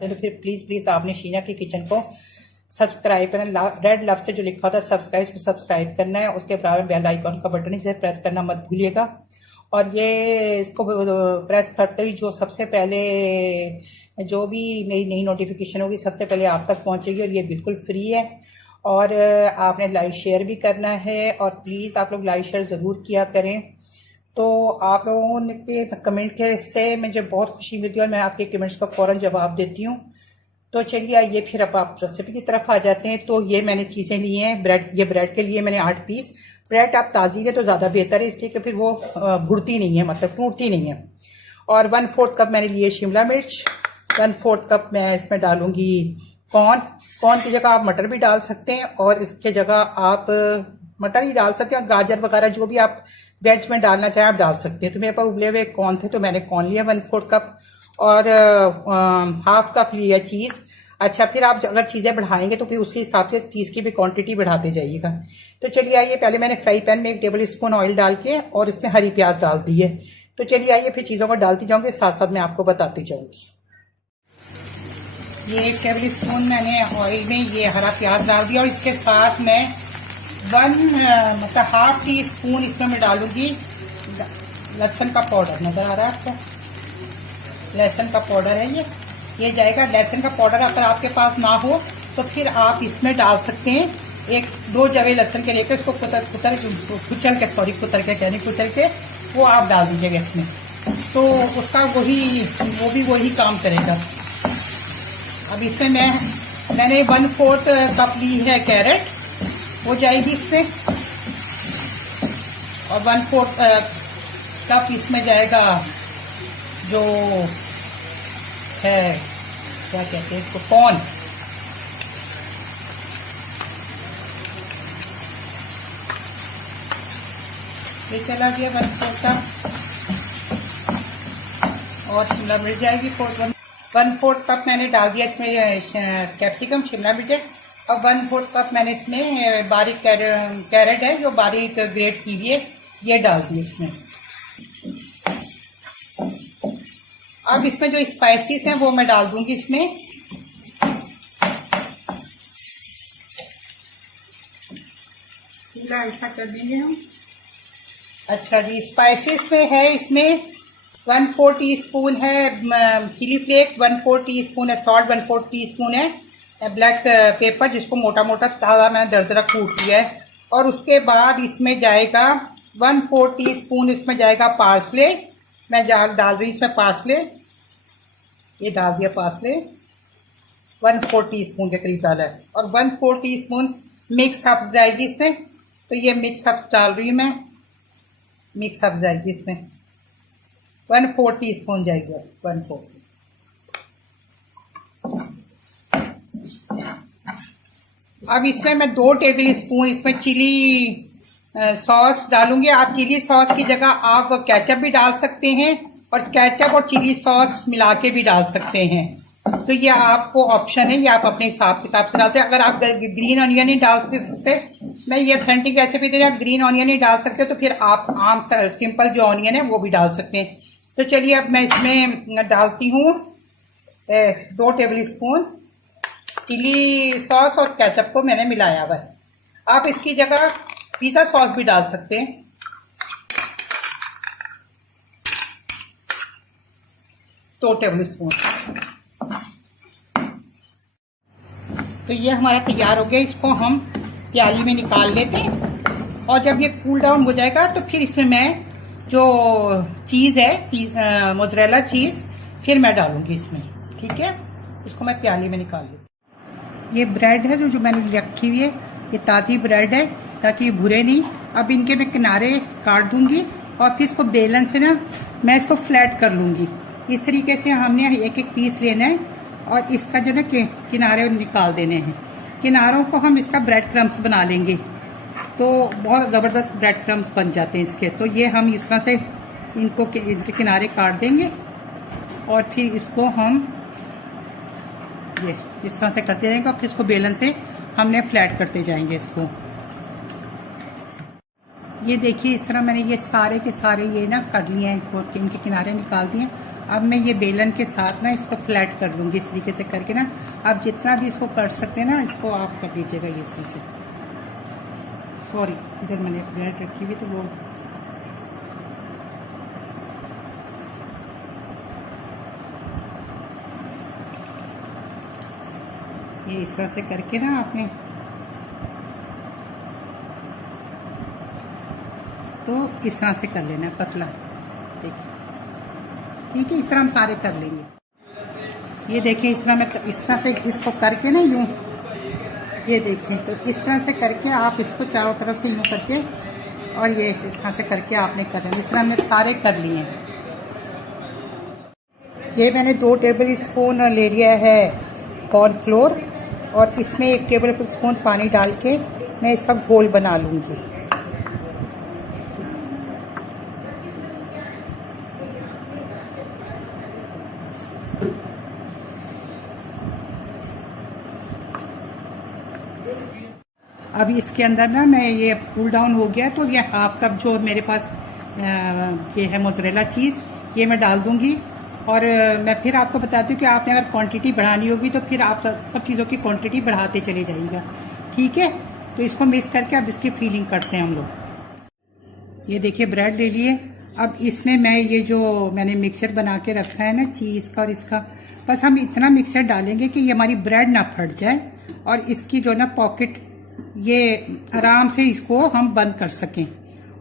तो फिर प्लीज़ आपने शीना की किचन को सब्सक्राइब करना, रेड लव से जो लिखा होता है सब्सक्राइब, उसको सब्सक्राइब करना है। उसके बराबर बेल आइकॉन का बटन है, जिसे प्रेस करना मत भूलिएगा। और ये इसको प्रेस करते ही जो सबसे पहले जो भी मेरी नई नोटिफिकेशन होगी सबसे पहले आप तक पहुंचेगी। और ये बिल्कुल फ्री है। और आपने लाइक शेयर भी करना है, और प्लीज़ आप लोग लाइक शेयर ज़रूर किया करें। तो आप लोगों के कमेंट के से मुझे बहुत खुशी मिलती है, और मैं आपके कमेंट्स का फ़ौरन जवाब देती हूँ। तो चलिए आइए फिर अब आप रेसिपी की तरफ आ जाते हैं। तो ये मैंने चीज़ें ली हैं। ब्रेड, ये ब्रेड के लिए मैंने 8 पीस। ब्रेड आप ताज़ी लें तो ज़्यादा बेहतर है, इसलिए कि फिर वो भुड़ती नहीं है, मतलब टूटती नहीं है। और 1/4 कप मैंने लिए शिमला मिर्च। 1/4 कप मैं इसमें डालूंगी कॉर्न की जगह आप मटर भी डाल सकते हैं, और इसके जगह आप मटर ही डाल सकते हैं, और गाजर वगैरह जो भी आप वेज में डालना चाहें आप डाल सकते हैं। तो मेरे पास उबले हुए कॉर्न थे तो मैंने कॉर्न लिया 1/4 कप, और 1/2 कप लिया चीज़। अच्छा, फिर आप अगर चीज़ें बढ़ाएंगे तो फिर उसके हिसाब से चीज़ की भी क्वांटिटी बढ़ाते जाइएगा। तो चलिए आइए, पहले मैंने फ्राई पैन में 1 टेबल स्पून ऑयल डाल के और इसमें हरी प्याज डाल दी है। तो चलिए आइए फिर चीज़ों को डालती जाऊँगी, साथ साथ मैं आपको बताती जाऊँगी। ये 1 टेबल स्पून मैंने ऑयल में ये हरा प्याज डाल दिया, और इसके साथ मैं 1/2 टी स्पून इसमें मैं डालूंगी लहसुन का पाउडर। नज़र आ रहा है आपको? लहसुन का पाउडर है ये जाएगा। लहसुन का पाउडर अगर आपके पास ना हो तो फिर आप इसमें डाल सकते हैं 1-2 जवे लहसुन के लेकर उसको कुचल के वो आप डाल दीजिएगा इसमें, तो उसका वही काम करेगा। अब इसमें मैंने 1/4 कप ली है कैरेट, हो जाएगी इसमें, और 1/4 कप इसमें जाएगा जो है क्या कहते हैं इसको, कॉर्न। ये चला गया 1/4 कप, और शिमला मिर्च जाएगी 1/4 कप मैंने डाल दिया इसमें कैप्सिकम, शिमला मिर्च। और 1/4 कप मैंने इसमें बारीक कैरेट है जो बारीक ग्रेट की हुई है, ये डाल दी इसमें। अब इसमें जो स्पाइसेस हैं वो मैं डाल दूंगी इसमें। ऐसा कर देंगे हम। अच्छा जी, स्पाइसेस में है इसमें 1/4 टीस्पून है चिली फ्लेक्स, 1/4 टीस्पून है सॉल्ट, 1/4 टीस्पून है ब्लैक पेपर, जिसको मोटा मोटा ताज़ा मैंने दरदरा कूट लिया है। और उसके बाद इसमें जाएगा 1/4 टीस्पून इसमें जाएगा पार्सले। मैं डाल रही हूँ इसमें पार्सले, ये डाल दिया पार्सले, 1/4 टीस्पून के करीब डाला है। और 1/4 टीस्पून मिक्स हर्ब्स जाएगी इसमें, तो ये मिक्स हर्ब्स डाल रही हूँ मैं। मिक्स हर्ब्स जाएगी इसमें 1/4 टीस्पून जाएगी, 1/4। अब इसमें मैं 2 टेबल स्पून इसमें चिली सॉस डालूंगी। आप चिली सॉस की जगह आप केचप भी डाल सकते हैं, और केचप और चिली सॉस मिला के भी डाल सकते हैं। तो ये आपको ऑप्शन है, ये आप अपने हिसाब किताब से डालते हैं। अगर आप ग्रीन ऑनियन नहीं डाल सकते, मैं ये ऑथेंटिक रेसिपी दे रही हूँ, आप ग्रीन ऑनियन नहीं डाल सकते तो फिर आप आम सिंपल जो ऑनियन है वो भी डाल सकते हैं। तो चलिए अब मैं इसमें डालती हूँ 2 टेबल स्पून चिली सॉस, और केचप को मैंने मिलाया हुआ है। आप इसकी जगह पिज़्ज़ा सॉस भी डाल सकते हैं। दो टेबल स्पून। तो ये हमारा तैयार हो गया, इसको हम प्याली में निकाल लेते हैं। और जब ये कूल डाउन हो जाएगा तो फिर इसमें मैं जो चीज़ है मोज़रेला चीज़ फिर मैं डालूंगी इसमें, ठीक है। इसको मैं प्याली में निकाल लेती हूँ। ये ब्रेड है जो मैंने रखी हुई है, ये ताज़ी ब्रेड है ताकि ये भुरे नहीं। अब इनके मैं किनारे काट दूंगी, और फिर इसको बेलन से ना मैं इसको फ्लैट कर लूँगी। इस तरीके से हमने एक एक पीस लेना है, और इसका जो है किनारे निकाल देने हैं। किनारों को हम इसका ब्रेड क्रम्स बना लेंगे, तो बहुत ज़बरदस्त ब्रेड क्रम्स बन जाते हैं इसके। तो ये हम इस तरह से इनके किनारे काट देंगे, और फिर इसको हम ये इस तरह से करते जाएंगे, और फिर इसको बेलन से हमने फ्लैट करते जाएंगे इसको। ये देखिए इस तरह मैंने ये सारे के सारे ये ना कर लिए हैं, इनके किनारे निकाल दिए। अब मैं ये बेलन के साथ ना इसको फ्लैट कर लूँगी इस तरीके से करके ना। आप जितना भी इसको कर सकते हैं ना, इसको आप कर लीजिएगा ये सही से। सॉरी, इधर मैंने ब्रेड रखी हुई तो वो ये इस तरह से करके ना आपने तो इस तरह से कर लेना है पतला। देखिए, ठीक है, इस तरह हम सारे कर लेंगे। ये देखिए, इस तरह मैं इस तरह से इसको करके ना यूँ, ये देखिए, तो इस तरह से करके आप इसको चारों तरफ से यूँ करके और ये इस तरह से करके आपने कर लेना। इस तरह हमने सारे कर लिए हैं। ये मैंने 2 टेबल स्पून ले लिया है कॉर्नफ्लोर और इसमें 1 टेबल स्पून पानी डाल के मैं इसका घोल बना लूँगी। अभी इसके अंदर ना मैं ये कूल डाउन हो गया तो ये हाफ कप जो मेरे पास ये है मोज़रेला चीज़, ये मैं डाल दूंगी। और मैं फिर आपको बताती हूँ कि आपने अगर क्वांटिटी बढ़ानी होगी तो फिर आप सब चीज़ों की क्वांटिटी बढ़ाते चले जाइएगा, ठीक है। तो इसको मिक्स करके अब इसकी फीलिंग करते हैं हम लोग। ये देखिए, ब्रेड ले लिए। अब इसमें मैं ये जो मैंने मिक्सचर बना के रखा है ना चीज़ का और इसका, बस हम इतना मिक्सचर डालेंगे कि ये हमारी ब्रेड ना फट जाए और इसकी जो ना पॉकेट ये आराम से इसको हम बंद कर सकें।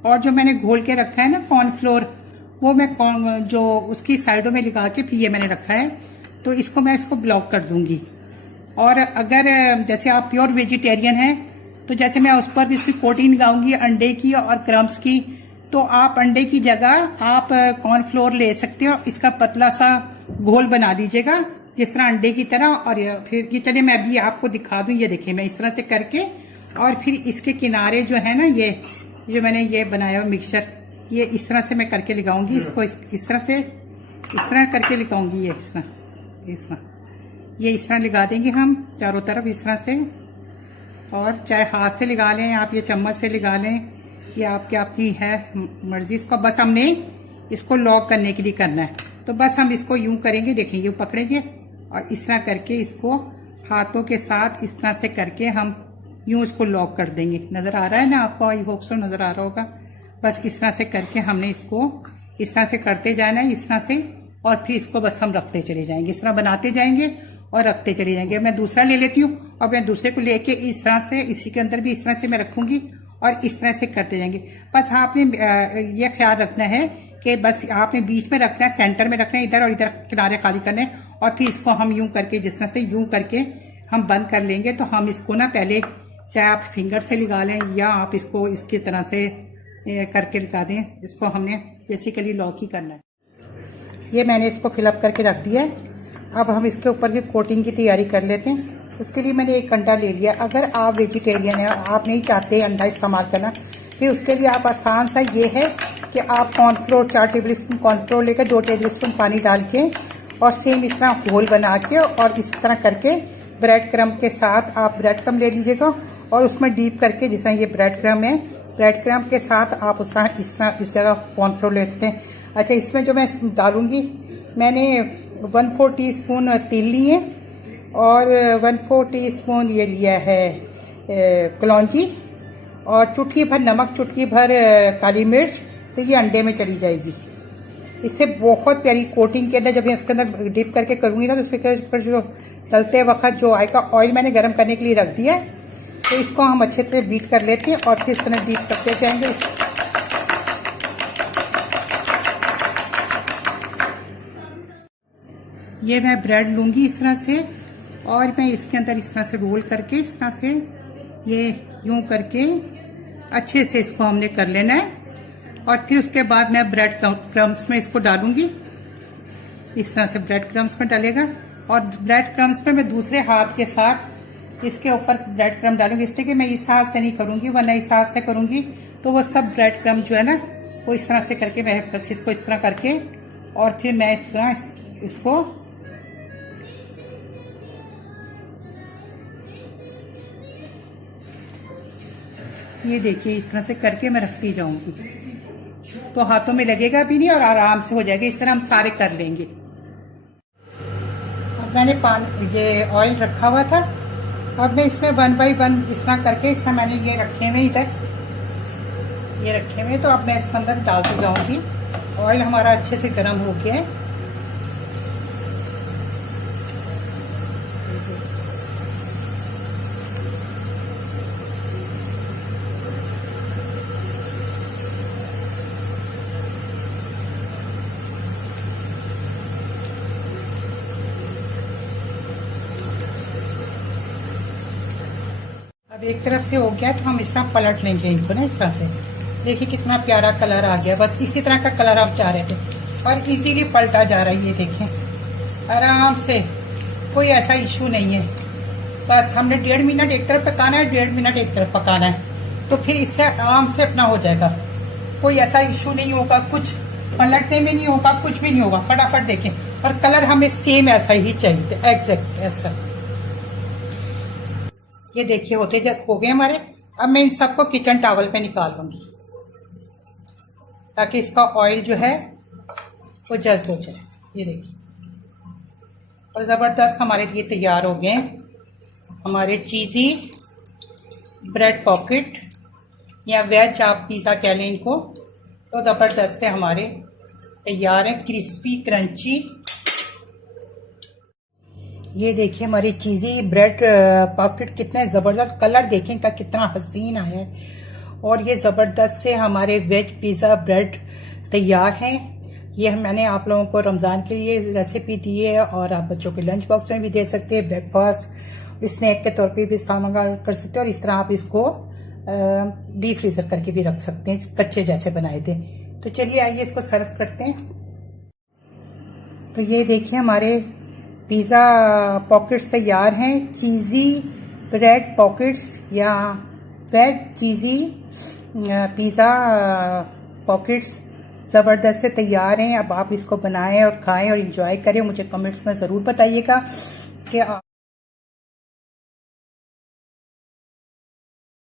और जो मैंने घोल के रखा है ना कॉर्नफ्लोर, वो मैं जो उसकी साइडों में लगा के फिर ये मैंने रखा है, तो इसको मैं इसको ब्लॉक कर दूंगी। और अगर जैसे आप प्योर वेजिटेरियन हैं तो जैसे मैं उस पर भी इसकी कोटिंग लगाऊंगी अंडे की और क्रम्स की, तो आप अंडे की जगह आप कॉर्नफ्लोर ले सकते हो, इसका पतला सा घोल बना लीजिएगा जिस तरह अंडे की तरह। और फिर ये चलिए मैं अभी आपको दिखा दूं। ये देखिए, मैं इस तरह से करके और फिर इसके किनारे जो है ना, ये जो मैंने ये बनाया हुआ मिक्सचर, ये इस तरह से मैं करके लगाऊंगी इसको। इस तरह से इस तरह करके लगाऊंगी। ये इस तरह ये इस तरह लगा देंगे हम चारों तरफ इस तरह से। और चाहे हाथ से लगा लें आप, ये चम्मच से लगा लें, ये आपकी अपनी है मर्जी। इसको बस हमने इसको लॉक करने के लिए करना है, तो बस हम इसको यूं करेंगे। देखें, यूं पकड़ेंगे और इस तरह करके इसको हाथों के साथ इस तरह से करके हम यूं इसको लॉक कर देंगे। नज़र आ रहा है ना आपको? आई होप सो नज़र आ रहा होगा। बस इस तरह से करके हमने इसको इस तरह से करते जाना है, इस तरह से। और फिर इसको बस हम रखते चले जाएंगे, इस तरह बनाते जाएंगे और रखते चले जाएंगे। मैं दूसरा ले लेती हूँ और मैं दूसरे को लेके इस तरह से इसी के अंदर भी इस तरह से मैं रखूंगी और इस तरह से करते जाएंगे। बस आपने ये ख्याल रखना है कि बस आपने बीच में रखना है, सेंटर में रखना है, इधर और इधर किनारे खाली करने। और फिर इसको हम यूं करके जिस तरह से यूं करके हम बंद कर लेंगे। तो हम इसको ना पहले चाहे आप फिंगर से लगा लें या आप इसको इसकी तरह से करके लगा दें। इसको हमने बेसिकली लॉक ही करना है। ये मैंने इसको फिलअप करके रख दिया है। अब हम इसके ऊपर की कोटिंग की तैयारी कर लेते हैं। उसके लिए मैंने 1 अंडा ले लिया। अगर आप वेजिटेरियन हैं, आप नहीं चाहते अंडा इस्तेमाल करना, फिर उसके लिए आप आसान सा ये है कि आप कॉर्नफ्लोर 4 टेबल स्पून कॉर्नफ्लोर लेकर 2 टेबल स्पून पानी डाल के और सेम इस तरह घोल बना के और इस तरह करके ब्रेड क्रम्ब के साथ आप ब्रेड क्रम्ब ले लीजिएगा और उसमें डीप करके, जिस तरह ये ब्रेड क्रम्ब है, ब्रेड क्रम्ब के साथ आप उस तरह इस जगह कॉर्नफ्लोर ले सकते हैं। अच्छा, इसमें जो मैं डालूंगी, मैंने 1/4 टीस्पून तिल लिए और 1/4 टीस्पून ये लिया है कलौंजी और चुटकी भर नमक, चुटकी भर काली मिर्च। तो ये अंडे में चली जाएगी। इससे बहुत प्यारी कोटिंग के अंदर जब मैं इसके अंदर डिप करके करूँगी ना, तो उसके ऊपर जो तलते वक्त जो आएगा, ऑयल मैंने गर्म करने के लिए रख दिया है। तो इसको हम अच्छे से बीट कर लेते हैं और फिर इस तरह डीप करते जाएंगे। ये मैं ब्रेड लूँगी इस तरह से और मैं इसके अंदर इस तरह से रोल करके इस तरह से ये यूं करके अच्छे से इसको हमने कर लेना है। और फिर उसके बाद मैं ब्रेड क्रम्स में इसको डालूंगी। इस तरह से ब्रेड क्रम्स में डालेगा और ब्रेड क्रम्स में मैं दूसरे हाथ के साथ इसके ऊपर ब्रेड क्रम्ब डालूंगी। इसलिए कि मैं इस हाथ से नहीं करूँगी, वरना इस हाथ से करूँगी तो वो सब ब्रेड क्रम्ब जो है ना, वो इस तरह से करके मैं बस इसको इस तरह करके और फिर मैं इस तरह इसको ये देखिए इस तरह से करके मैं रखती जाऊंगी। तो हाथों में लगेगा भी नहीं और आराम से हो जाएगा। इस तरह हम सारे कर लेंगे। अब मैंने ये ऑयल रखा हुआ था, अब मैं इसमें 1 बाई 1 इस तरह करके इस तरह मैंने ये रखे हुए इधर, ये रखे हुए, तो अब मैं इसके अंदर डालती जाऊंगी। ऑयल हमारा अच्छे से गर्म हो गया है। अब एक तरफ से हो गया तो हम इस तरह पलट लेंगे इनको ना, इस तरह से। देखिए कितना प्यारा कलर आ गया। बस इसी तरह का कलर हम चाह रहे थे और इजीली पलटा जा रहा है। ये देखें आराम से, कोई ऐसा इशू नहीं है। बस हमने 1.5 मिनट एक तरफ पकाना है, 1.5 मिनट एक तरफ पकाना है, तो फिर इससे आराम से अपना हो जाएगा। कोई ऐसा इशू नहीं होगा, कुछ पलटने में नहीं होगा, कुछ भी नहीं होगा। फटाफट देखें, और कलर हमें सेम ऐसा ही चाहिए, एग्जैक्ट ऐसा। ये देखिए होते जब हो गए हमारे। अब मैं इन सबको किचन टॉवल पे निकाल लूंगी ताकि इसका ऑयल जो है वो जज्ब हो जाए। ये देखिए, और ज़बरदस्त हमारे ये तैयार हो गए हमारे चीज़ी ब्रेड पॉकेट, या वेज आप पिज़्ज़ा कह लें इनको। तो ज़बरदस्त है, हमारे तैयार है, क्रिस्पी क्रंची। ये देखिए हमारी चीज़ी ब्रेड पॉकेट, कितने ज़बरदस्त कलर देखें का, कितना हसीन आया है। और ये ज़बरदस्त से हमारे वेज पिज़्ज़ा ब्रेड तैयार हैं। ये मैंने आप लोगों को रमज़ान के लिए रेसिपी दी है, और आप बच्चों के लंच बॉक्स में भी दे सकते हैं, ब्रेकफास्ट स्नैक के तौर पे भी इस्तेमाल कर सकते हैं। और इस तरह आप इसको डीप फ्रीज़र करके भी रख सकते हैं, कच्चे जैसे बनाए थे। तो चलिए आइए इसको सर्व करते हैं। तो ये देखिए हमारे पिज़्ज़ा पॉकेट्स तैयार हैं, चीज़ी ब्रेड पॉकेट्स या वेज चीज़ी पिज़्ज़ा पॉकेट्स ज़बरदस्त से तैयार हैं। अब आप इसको बनाएं और खाएं और एंजॉय करें। मुझे कमेंट्स में ज़रूर बताइएगा कि